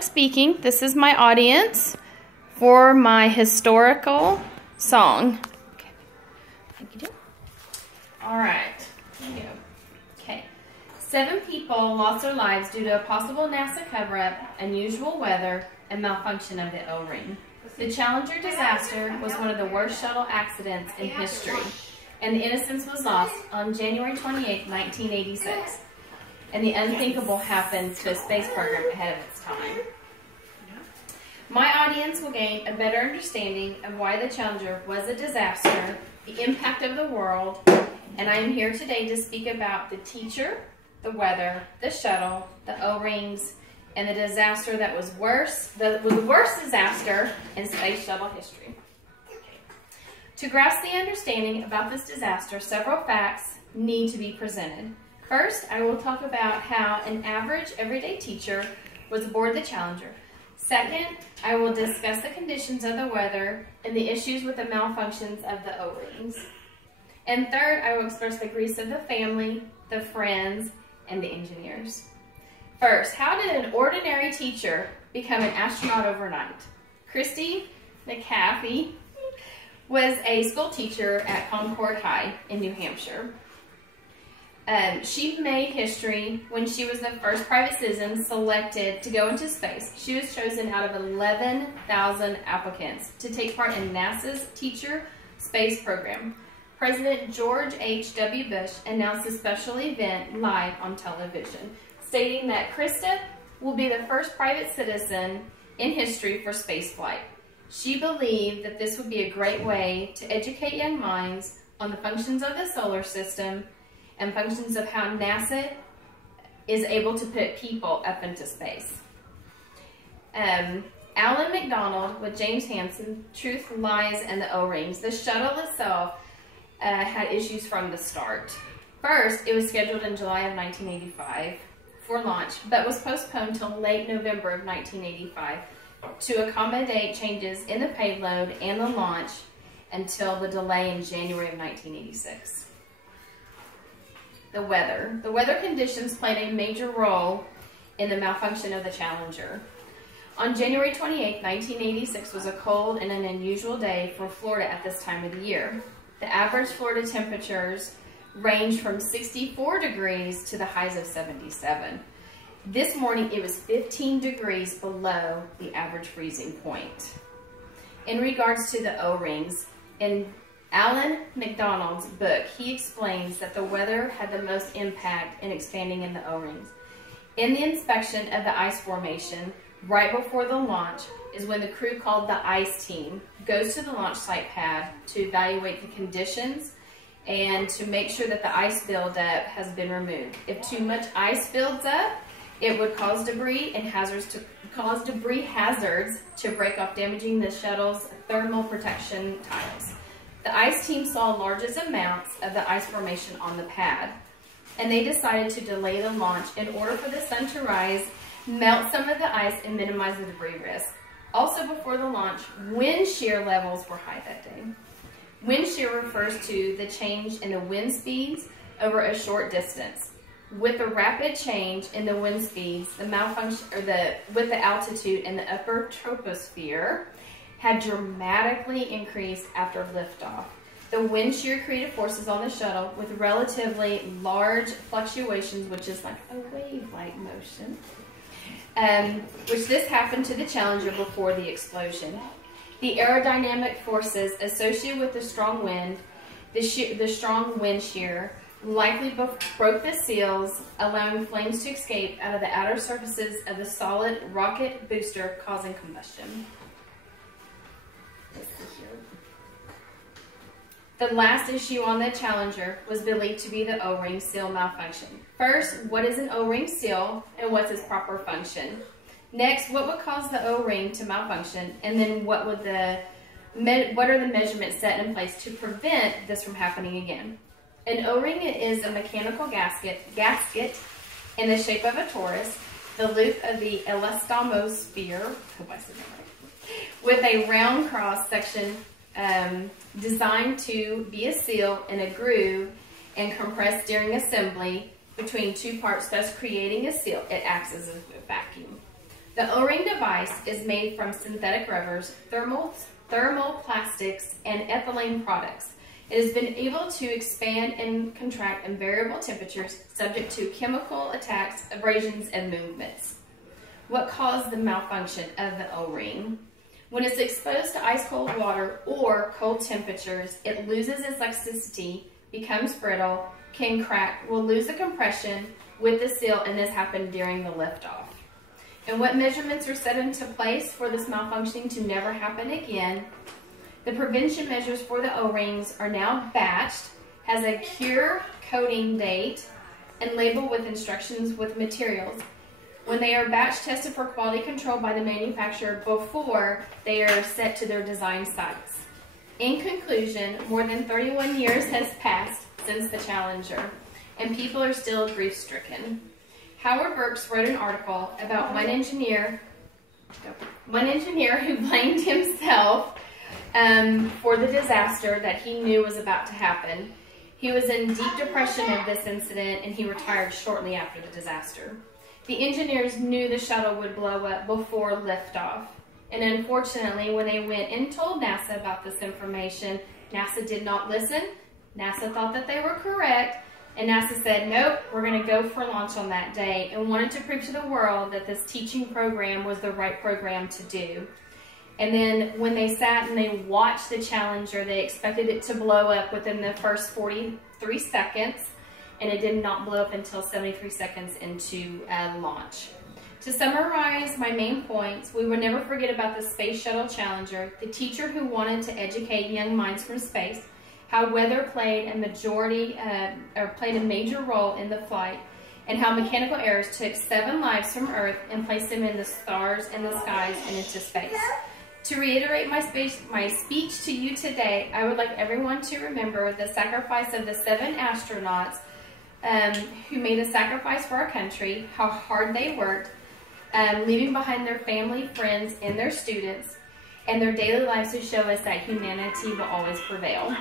Speaking, this is my audience for my historical song. Okay. Thank you. All right, here we go. Okay. 7 people lost their lives due to a possible NASA cover-up, unusual weather, and malfunction of the O-ring. The Challenger disaster was one of the worst shuttle accidents in history, and the Innocence was lost on January 28, 1986. And the unthinkable happened to a space program ahead of its time. My audience will gain a better understanding of why the Challenger was a disaster, the impact of the world, and I am here today to speak about the teacher, the weather, the shuttle, the O-rings, and the disaster that was the worst disaster in space shuttle history. To grasp the understanding about this disaster, several facts need to be presented. First, I will talk about how an average everyday teacher was aboard the Challenger. Second, I will discuss the conditions of the weather and the issues with the malfunctions of the O-rings. And third, I will express the griefs of the family, the friends, and the engineers. First, how did an ordinary teacher become an astronaut overnight? Christy McAfee was a school teacher at Concord High in New Hampshire. She made history when she was the first private citizen selected to go into space. She was chosen out of 11,000 applicants to take part in NASA's Teacher Space Program. President George H.W. Bush announced a special event live on television, stating that Krista will be the first private citizen in history for spaceflight. She believed that this would be a great way to educate young minds on the functions of the solar system and functions of how NASA is able to put people up into space. Alan McDonald with James Hansen, Truth, Lies, and the O-Rings. The shuttle itself had issues from the start. First, it was scheduled in July of 1985 for launch, but was postponed till late November of 1985 to accommodate changes in the payload and the launch until the delay in January of 1986. The weather. The weather conditions played a major role in the malfunction of the Challenger. On January 28, 1986 was a cold and an unusual day for Florida at this time of the year. The average Florida temperatures ranged from 64 degrees to the highs of 77. This morning it was 15 degrees below the average freezing point. In regards to the O-rings, in Alan McDonald's book, he explains that the weather had the most impact in expanding in the O-rings. In the inspection of the ice formation, right before the launch, is when the crew called the ice team goes to the launch site pad to evaluate the conditions and to make sure that the ice buildup has been removed. If too much ice builds up, it would cause debris hazards to break off, damaging the shuttle's thermal protection tiles. The ice team saw largest amounts of the ice formation on the pad, and they decided to delay the launch in order for the sun to rise, melt some of the ice, and minimize the debris risk. Also before the launch, wind shear levels were high that day. Wind shear refers to the change in the wind speeds over a short distance. With the rapid change in the wind speeds, the malfunction, with the altitude in the upper troposphere, had dramatically increased after liftoff. The wind shear created forces on the shuttle with relatively large fluctuations, which is like a wave-like motion, which this happened to the Challenger before the explosion. The aerodynamic forces associated with the strong wind, the strong wind shear, likely broke the seals, allowing flames to escape out of the outer surfaces of the solid rocket booster, causing combustion. The last issue on the Challenger was believed to be the O-ring seal malfunction. First, what is an O-ring seal and what's its proper function? Next, what would cause the O-ring to malfunction? And then what are the measurements set in place to prevent this from happening again? An O-ring is a mechanical gasket in the shape of a torus, the loop of the elastomosphere, with a round cross section designed to be a seal in a groove and compressed during assembly between two parts, thus creating a seal. It acts as a vacuum. The O-ring device is made from synthetic rubbers, thermoplastics, and ethylene products. It has been able to expand and contract in variable temperatures, subject to chemical attacks, abrasions, and movements. What caused the malfunction of the O-ring? When it's exposed to ice cold water or cold temperatures, it loses its elasticity, becomes brittle, can crack, will lose the compression with the seal, and this happened during the liftoff. And what measurements were set into place for this malfunctioning to never happen again? The prevention measures for the O-rings are now batched, has a cure coating date, and labeled with instructions with materials. When they are batch tested for quality control by the manufacturer before they are set to their design sites. In conclusion, more than 31 years has passed since the Challenger, and people are still grief-stricken. Howard Burks wrote an article about one engineer who blamed himself for the disaster that he knew was about to happen. He was in deep depression of this incident, and he retired shortly after the disaster. The engineers knew the shuttle would blow up before liftoff, and unfortunately, when they went and told NASA about this information, NASA did not listen. NASA thought that they were correct, and NASA said, nope, we're going to go for launch on that day, and wanted to prove to the world that this teaching program was the right program to do. And then when they sat and they watched the Challenger, they expected it to blow up within the first 43 seconds, and it did not blow up until 73 seconds into launch. To summarize my main points, we will never forget about the Space Shuttle Challenger, the teacher who wanted to educate young minds from space, how weather played a major role in the flight, and how mechanical errors took 7 lives from Earth and placed them in the stars and the skies and into space. To reiterate my speech to you today, I would like everyone to remember the sacrifice of the 7 astronauts who made a sacrifice for our country, how hard they worked, leaving behind their family, friends, and their students, and their daily lives to show us that humanity will always prevail.